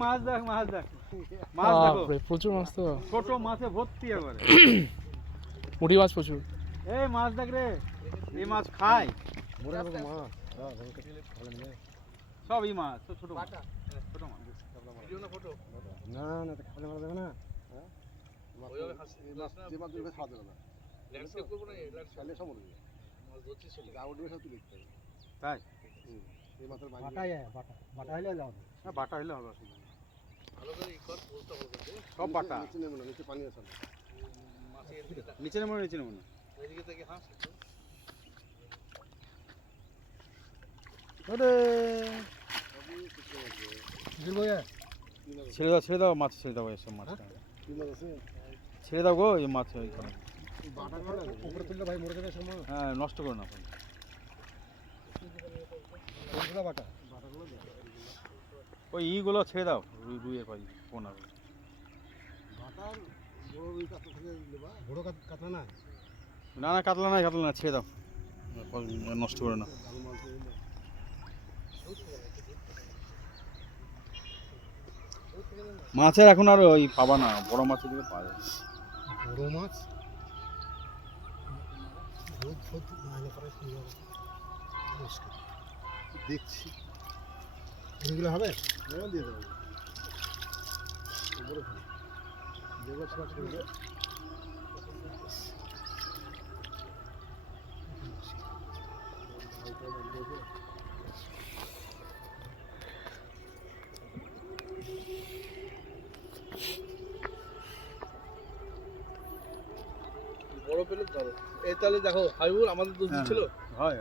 মাছ দেখ প্রচুর মাছ তো, ছোট মাছে ভর্তি এবারে। পুঁটি মাছ প্রচুর। এই মাছ দেখ রে, এই মাছ খায় সবই মাছ, ছোট মাছ, ছোট মাছ। না না খালে মারা যাবে না, তাই বাটা হলে যাও বাটা হইলে হবে, সব বাটা। পানি আছে নিচে নেমে নিচে নেমে ছেড়ে দাও মাছ, ছেড়ে দাও এসব মাছ, ছেড়ে দাও গো এই মাছ। হ্যাঁ নষ্ট করো না, ওই ইগুলো ছেড়ে দাও, রুইয়ে পাই পোনা। না না কাতলা নাই, কাতলা না, ছেড়ে দাও, নষ্ট করে না। মাছের এখন আর ওই পাবা না, বড় মাছের দিকে পাওয়া যায়। বড় মাছ দেখছি এগুলো হবে, দিয়ে দেবো বড় পেলে ধরো। এই তাহলে দেখো হাবিবুল আমাদের দোষ ছিল, হয়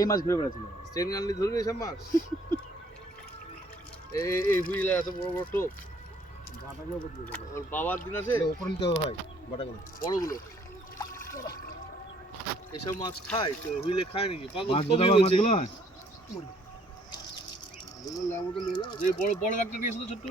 এই মাছ ঘুরে বেড়াচ্ছিল। স্টেন গানলি ধরবে এসব মাছ। এই হুইলা এত বড় বড় টোপ, ওর বাবার দিন আছে উপরে নিতে হয় বাটাগুলো, বড়গুলো। এসব মাছ খায় তো, হুইলে খায় নাকি পাগল? যে বড় বড় একটা নিয়েছিল ছোট্ট